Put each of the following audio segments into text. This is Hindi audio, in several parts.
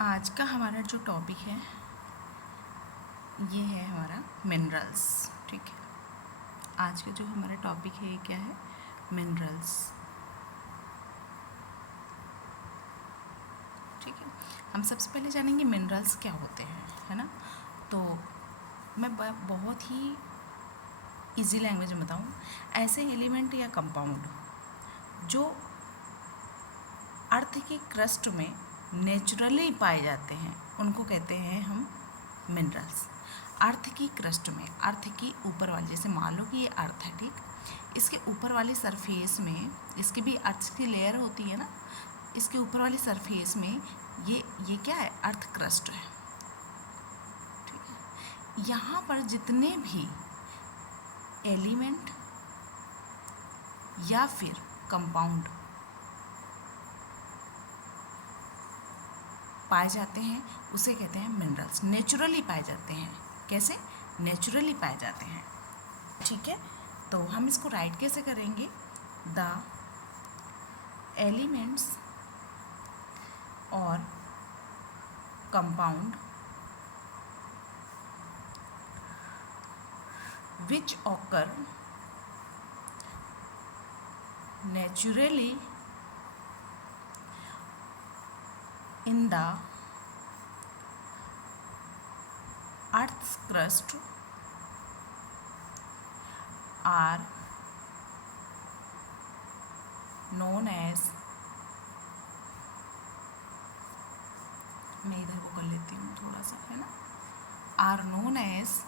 आज का हमारा जो टॉपिक है ये है हमारा मिनरल्स। ठीक है, आज का जो हमारा टॉपिक है ये क्या है? मिनरल्स। ठीक है, हम सबसे पहले जानेंगे मिनरल्स क्या होते हैं, है ना। तो मैं बहुत ही इजी लैंग्वेज में बताऊँ। ऐसे एलिमेंट या कंपाउंड जो अर्थ की क्रस्ट में नेचुरली पाए जाते हैं उनको कहते हैं हम मिनरल्स। अर्थ की क्रस्ट में, अर्थ की ऊपर वाली, जैसे मान लो कि ये अर्थ है, ठीक, इसके ऊपर वाली सरफेस में, इसकी भी अर्थ की लेयर होती है ना, इसके ऊपर वाली सरफेस में ये क्या है? अर्थ क्रस्ट है। ठीक है, यहाँ पर जितने भी एलिमेंट या फिर कंपाउंड पाए जाते हैं उसे कहते हैं मिनरल्स। नेचुरली पाए जाते हैं। कैसे? नेचुरली पाए जाते हैं। ठीक है, तो हम इसको राइट कैसे करेंगे? द एलिमेंट्स और compound which occur naturally in the earth's crust are known as, मैं इधर को कर लेती हूँ थोड़ा सा, है ना, आर नोन एज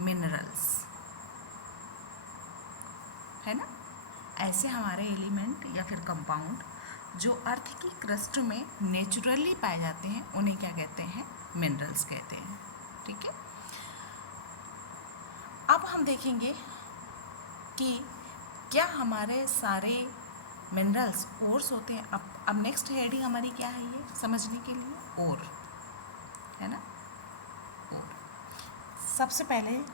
मिनरल्स, है ना। ऐसे हमारे एलिमेंट या फिर कंपाउंड जो अर्थ की क्रस्ट में नेचुरली पाए जाते हैं उन्हें क्या कहते हैं? मिनरल्स कहते हैं। ठीक है, अब हम देखेंगे कि क्या हमारे सारे मिनरल्स ओर्स होते हैं। अब नेक्स्ट हेडिंग हमारी क्या है ये समझने के लिए? ओर, है ना। ओर, सबसे पहले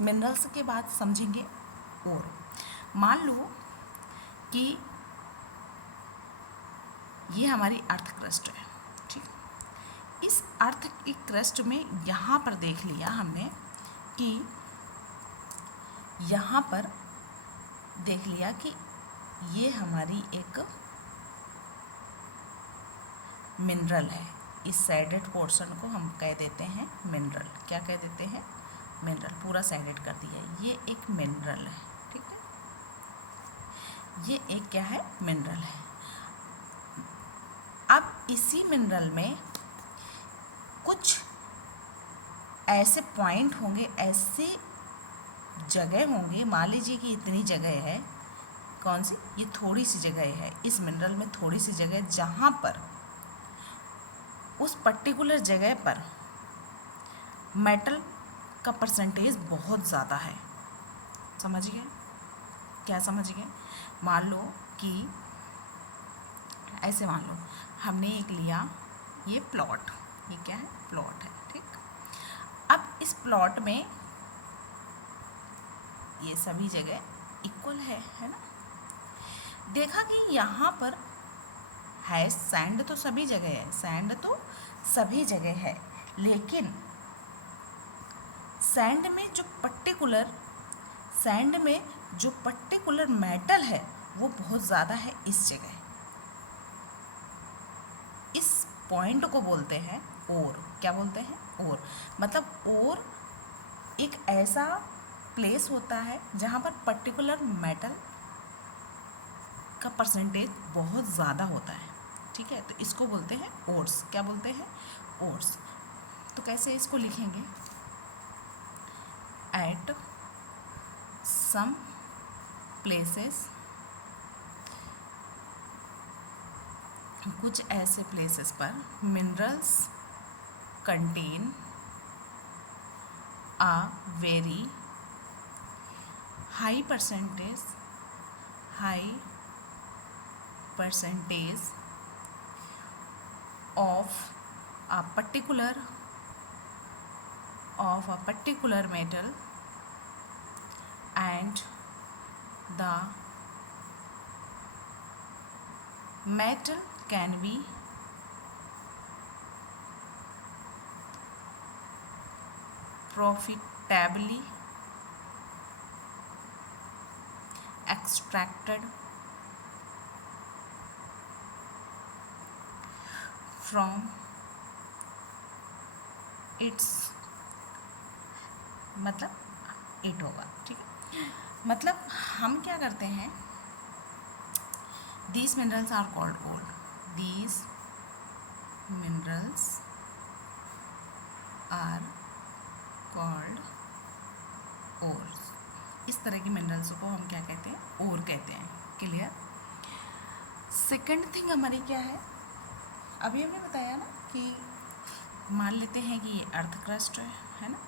मिनरल्स के बाद समझेंगे ओर। मान लो कि ये हमारी अर्थ क्रस्ट है, ठीक। इस अर्थ की क्रस्ट में यहाँ पर देख लिया हमने कि यहाँ पर देख लिया कि ये हमारी एक मिनरल है। इस साइडेड पोर्शन को हम कह देते हैं मिनरल। क्या कह देते हैं? मिनरल। पूरा साइडेड कर दिया, ये एक मिनरल है। ठीक है, ये एक क्या है? मिनरल है। अब इसी मिनरल में कुछ ऐसे पॉइंट होंगे, ऐसी जगह होंगे, मान लीजिए कि इतनी जगह है। कौन सी? ये थोड़ी सी जगह है इस मिनरल में, थोड़ी सी जगह, जहाँ पर उस पर्टिकुलर जगह पर मेटल का परसेंटेज बहुत ज़्यादा है। समझ गए? क्या समझ गए? मान लो कि ऐसे, मान लो हमने एक लिया ये प्लॉट, ये क्या है? प्लॉट है, ठीक। अब इस प्लॉट में ये सभी जगह इक्वल है ना। देखा कि यहाँ पर है सैंड, तो सभी जगह है, सैंड तो सभी जगह है, लेकिन सैंड में जो पर्टिकुलर मेटल है वो बहुत ज़्यादा है इस जगह। इस पॉइंट को बोलते हैं ओर। क्या बोलते हैं? ओर। मतलब ओर एक ऐसा प्लेस होता है जहाँ पर पर्टिकुलर मेटल का परसेंटेज बहुत ज़्यादा होता है। ठीक है, तो इसको बोलते हैं ओर्स। क्या बोलते हैं? ओर्स। तो कैसे इसको लिखेंगे? एट सम प्लेसेस, कुछ ऐसे प्लेसेस पर minerals contain a very high percentage of a particular metal, and the metal can be profitably extracted from its, मतलब इट होगा, ठीक है। मतलब हम क्या करते हैं, these minerals are called ore, these minerals are called ores। इस तरह की मिनरल्स को हम क्या कहते हैं, ओर कहते हैं। क्लियर। सेकंड थिंग हमारी क्या है, अभी हमने बताया ना कि मान लेते हैं कि ये अर्थ क्रस्ट है ना,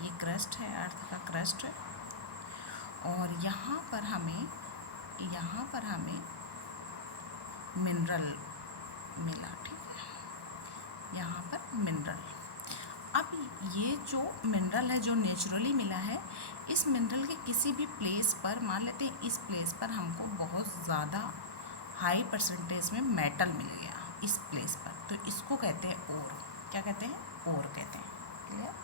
ये क्रस्ट है, अर्थ का क्रस्ट है, और यहाँ पर हमें मिनरल मिला, ठीक है, यहाँ पर मिनरल। अब ये जो मिनरल है जो नेचुरली मिला है, इस मिनरल के किसी भी प्लेस पर, मान लेते हैं इस प्लेस पर हमको बहुत ज़्यादा हाई परसेंटेज में मेटल मिल गया इस प्लेस पर, तो इसको कहते हैं ओर। क्या कहते हैं, ओर कहते हैं। क्लियर।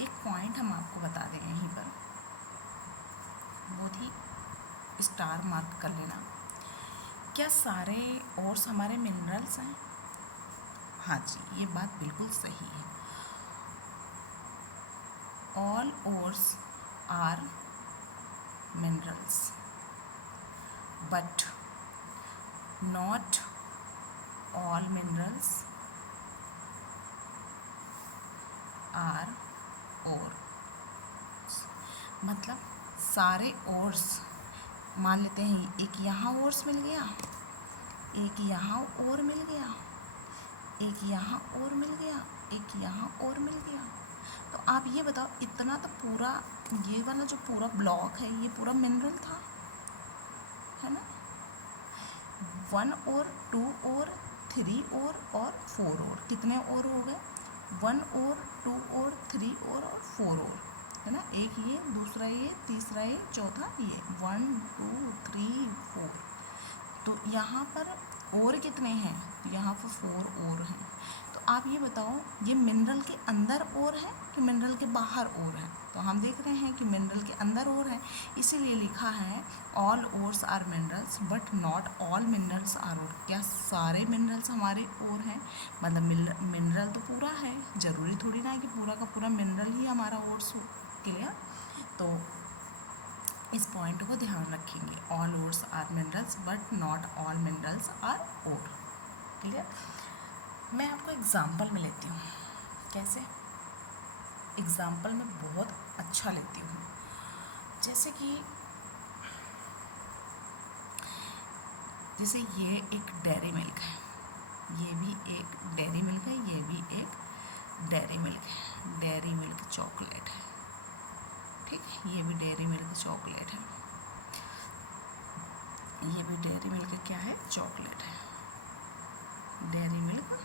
एक पॉइंट हम आपको बता दें यहीं पर, बहुत ही स्टार मार्क कर लेना, क्या सारे ओर्स हमारे मिनरल्स हैं? हाँ जी, ये बात बिल्कुल सही है। All ores are minerals but not all minerals are ore. मतलब सारे ओर्स, मान लेते हैं एक यहाँ ओर्स मिल गया, एक यहाँ और मिल गया, एक यहाँ और मिल गया, एक यहाँ और मिल गया, तो आप ये बताओ, इतना तो पूरा ये वाला जो पूरा ब्लॉक है ये पूरा मिनरल था, है ना। 1 और 2 और 3 और 4 और, कितने और हो गए, 1 और 2 और 3 और 4 और, है ना। एक ये, दूसरा ये, तीसरा ये, चौथा ये, 1 2 3 4। तो यहाँ पर और कितने हैं, यहाँ पर 4 और हैं। तो आप ये बताओ, ये मिनरल के अंदर और है कि मिनरल के बाहर और है? तो हम देख रहे हैं कि मिनरल के अंदर और है, इसीलिए लिखा है all ores are minerals but not all minerals are ore. क्या सारे मिनरल्स हमारे और हैं? मतलब मिनरल तो पूरा है, ज़रूरी थोड़ी ना है कि पूरा का पूरा मिनरल ही हमारा ओर्स हो। क्लियर। तो इस पॉइंट को ध्यान रखेंगे, all ores are minerals but not all minerals are ore. Clear. मैं आपको एग्जाम्पल में लेती हूँ। कैसे? एग्जाम्पल में बहुत अच्छा लेती हूँ। जैसे ये एक डेयरी मिल्क है, ये भी एक डेयरी मिल्क है, ये भी एक डेयरी मिल्क है, डेयरी मिल्क चॉकलेट है, ठीक है, ये भी डेयरी मिल्क चॉकलेट है, ये भी डेयरी मिल्क क्या है, चॉकलेट है, डेयरी मिल्क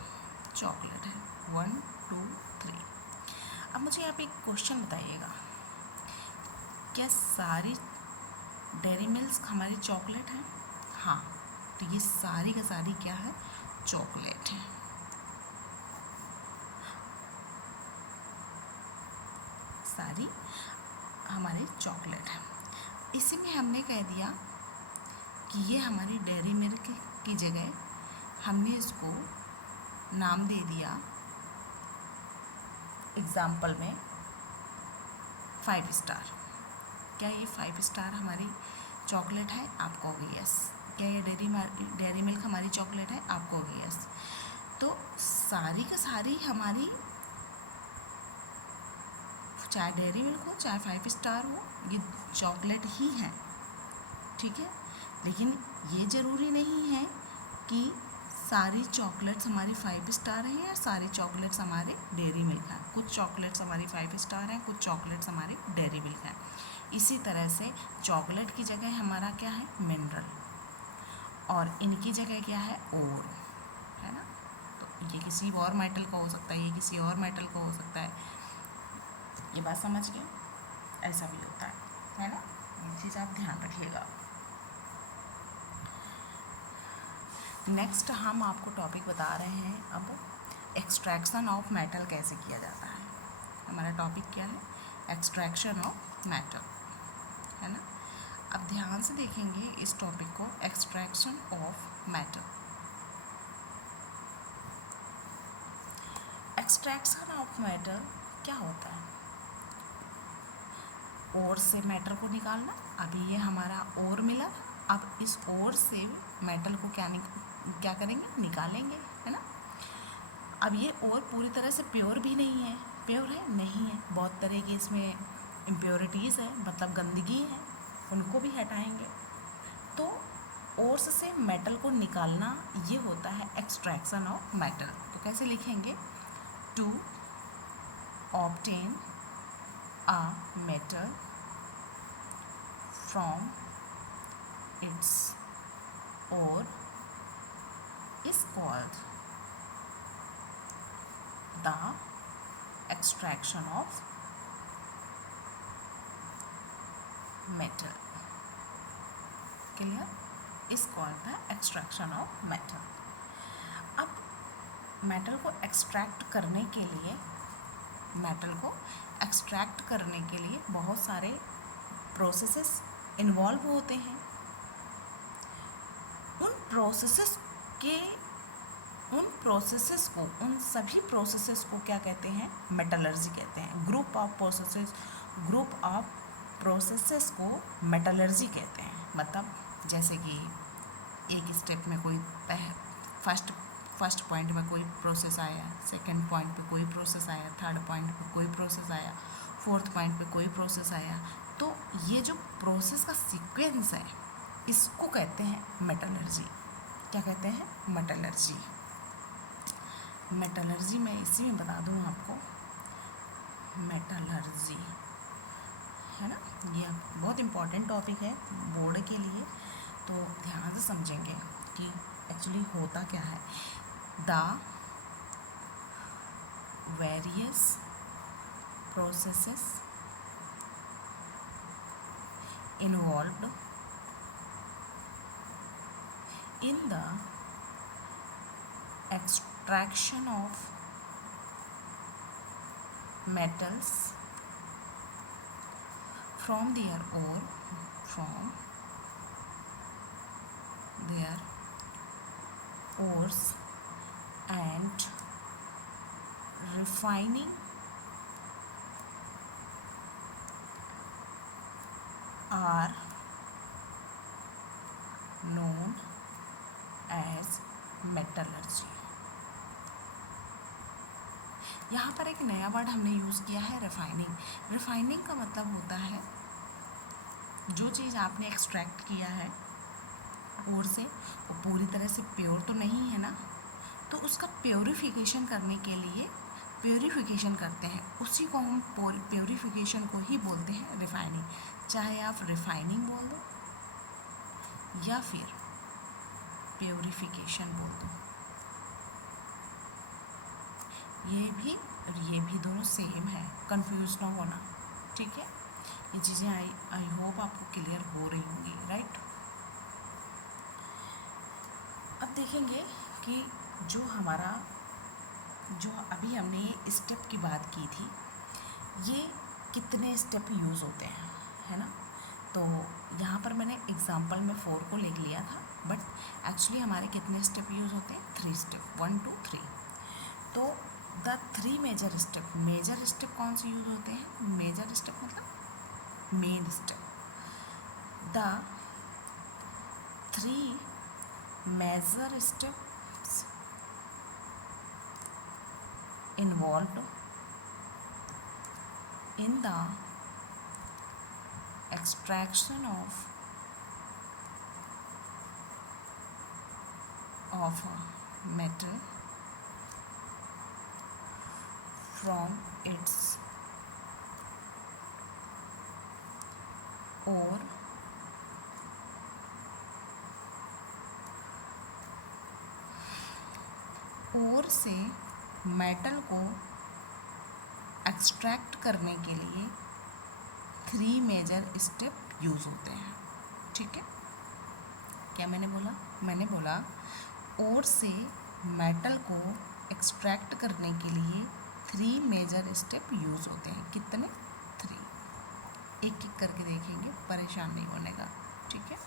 चॉकलेट है। 1 2 3। अब मुझे आप एक क्वेश्चन बताइएगा, क्या सारी डेयरी मिल्क हमारी चॉकलेट है? हाँ, तो ये सारी का सारी क्या है, चॉकलेट है। सारी हमारी चॉकलेट है। इसी में हमने कह दिया कि ये हमारी डेयरी मिल्क की जगह हमने इसको नाम दे दिया एग्जाम्पल में 5 स्टार। क्या ये 5 स्टार हमारी चॉकलेट है? आप कहोगे यस। क्या ये डेयरी मिल्क हमारी चॉकलेट है? आप कहोगे यस। तो सारी का सारी हमारी, चाहे डेयरी मिल्क हो चाहे 5 स्टार हो, ये चॉकलेट ही है, ठीक है। लेकिन ये ज़रूरी नहीं है कि सारी चॉकलेट्स हमारी 5 स्टार हैं या सारी चॉकलेट्स हमारे डेयरी मिल्क हैं। कुछ चॉकलेट्स हमारी 5 स्टार हैं, कुछ चॉकलेट्स हमारी डेयरी मिल्क हैं। इसी तरह से चॉकलेट की जगह हमारा क्या है, मिनरल, और इनकी जगह क्या है, ओर, है ना। तो ये किसी और मेटल का हो सकता है, ये किसी और मेटल का हो सकता है। ये बात समझ गए? ऐसा भी होता है ना। ये चीज़ आप ध्यान रखिएगा। नेक्स्ट हम आपको टॉपिक बता रहे हैं अब एक्सट्रैक्शन ऑफ मेटल कैसे किया जाता है। हमारा टॉपिक क्या है, एक्सट्रैक्शन ऑफ मेटल, है ना। अब ध्यान से देखेंगे इस टॉपिक को, extraction of metal. Extraction of metal क्या होता है, ओर से मेटल को निकालना। अभी ये हमारा ओर मिला, अब इस ओर से मेटल को क्या करेंगे, निकालेंगे, है ना। अब ये ओर पूरी तरह से प्योर भी नहीं है, प्योर है नहीं है, बहुत तरह की इसमें इम्प्योरिटीज़ है, मतलब गंदगी है, उनको भी हटाएंगे। तो ओर्स से मेटल को निकालना ये होता है एक्सट्रैक्शन ऑफ मेटल। तो कैसे लिखेंगे, to obtain a metal from its ore is called the extraction of metal. Clear? Is called the extraction of metal. अब मेटल को एक्सट्रैक्ट करने के लिए, मेटल को एक्सट्रैक्ट करने के लिए बहुत सारे प्रोसेसेस इन्वॉल्व होते हैं। उन सभी प्रोसेसेस को क्या कहते हैं, मेटलर्जी कहते हैं। ग्रुप ऑफ प्रोसेसेस को मेटलर्जी कहते हैं। मतलब जैसे कि एक स्टेप में कोई फर्स्ट पॉइंट में कोई प्रोसेस आया, सेकंड पॉइंट पे कोई प्रोसेस आया, थर्ड पॉइंट पे कोई प्रोसेस आया, फोर्थ पॉइंट पे कोई प्रोसेस आया। तो ये जो प्रोसेस का सीक्वेंस है, इसको कहते हैं मेटलर्जी। क्या कहते हैं, मेटलर्जी। मेटलर्जी मैं इसी में बता दूँ आपको, मेटलर्जी, है ना। ये बहुत इम्पॉर्टेंट टॉपिक है बोर्ड के लिए, तो ध्यान से समझेंगे कि एक्चुअली होता क्या है। The various processes involved in the extraction of metals from their ores and refining are known as metallurgy। यहाँ पर एक नया वर्ड हमने यूज़ किया है, रिफाइनिंग। रिफाइनिंग का मतलब होता है जो चीज़ आपने एक्सट्रैक्ट किया है ओर से, वो पूरी तरह से प्योर तो नहीं है ना, तो उसका प्योरीफिकेशन करने के लिए प्योरीफिकेशन करते हैं, उसी को हम प्योरीफिकेशन को ही बोलते हैं रिफाइनिंग। चाहे आप रिफाइनिंग बोल दो या फिर प्योरीफिकेशन बोल दो, ये भी दोनों सेम है, कंफ्यूज ना होना, ठीक है। ये चीज़ें आई होप आपको क्लियर हो रही होंगी, राइट। अब देखेंगे कि जो अभी हमने स्टेप की बात की थी, ये कितने स्टेप यूज़ होते हैं, है ना। तो यहाँ पर मैंने एग्जांपल में 4 को लिख लिया था, बट एक्चुअली हमारे कितने स्टेप यूज़ होते हैं, 3 स्टेप, 1 2 3। तो द 3 मेजर स्टेप कौन से यूज़ होते हैं, मेजर स्टेप मतलब main step. The 3 major steps involved in the extraction of metal from its ore से मेटल को एक्सट्रैक्ट करने के लिए 3 मेजर स्टेप यूज़ होते हैं, ठीक है। क्या मैंने बोला ओर से मेटल को एक्सट्रैक्ट करने के लिए 3 मेजर स्टेप यूज़ होते हैं। कितने? 3। एक एक करके देखेंगे, परेशान नहीं होने का, ठीक है।